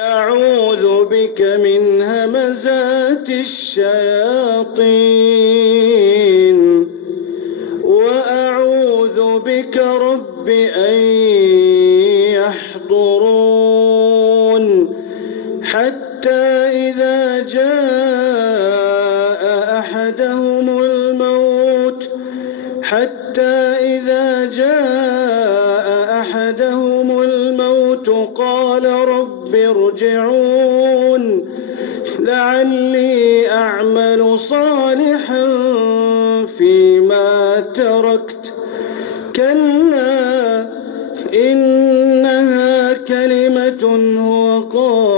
أعوذ بك من همزات الشياطين وأعوذ بك رب أن يحضرون حتى إذا جاء أحدهم الموت قال رب ارجعون لعلي أعمل صالحا فيما تركت كلا إنها كلمة هو قائلها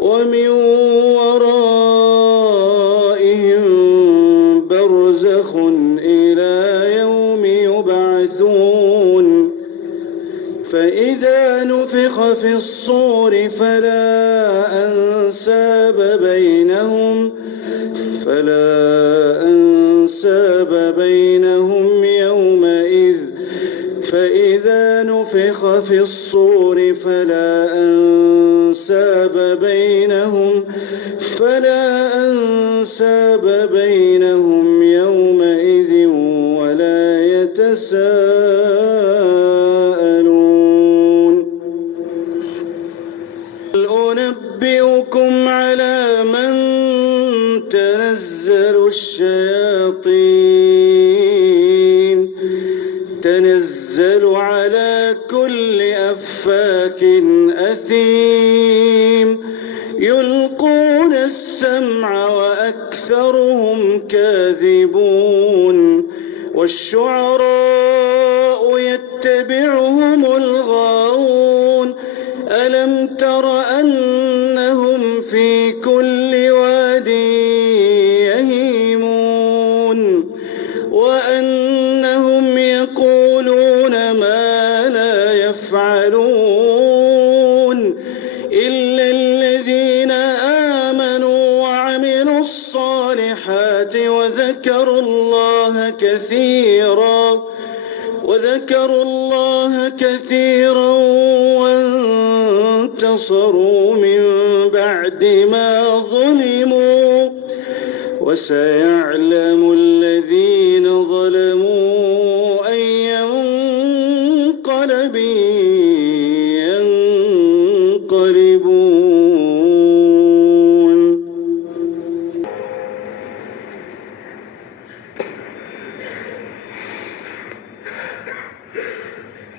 ومن ورائهم برزخ إلى يوم يبعثون فإذا نفخ في الصور فلا أنساب بينهم يومئذ فإذا نفخ في الصور فلا أنساب بينهم يومئذ ولا يتساءلون هل أنبئكم على من تنزل الشياطين تنزل على كل أفاك أثيم يلقون السمع وأكثرهم كاذبون والشعراء يتبعهم الغاوون ألم تر أنهم في كل واد يهيمون وأنهم يقولون ما لا يفعلون إلا الذين آمنوا وعملوا الصالحات وذكروا الله كثيرا وانتصروا من بعد ما ظلموا وسيعلم الذين ظلموا أي منقلب ينقلبون.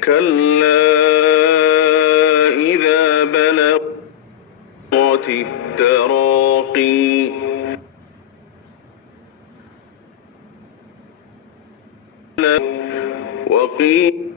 كلا إذا بلغت التراقي وقيل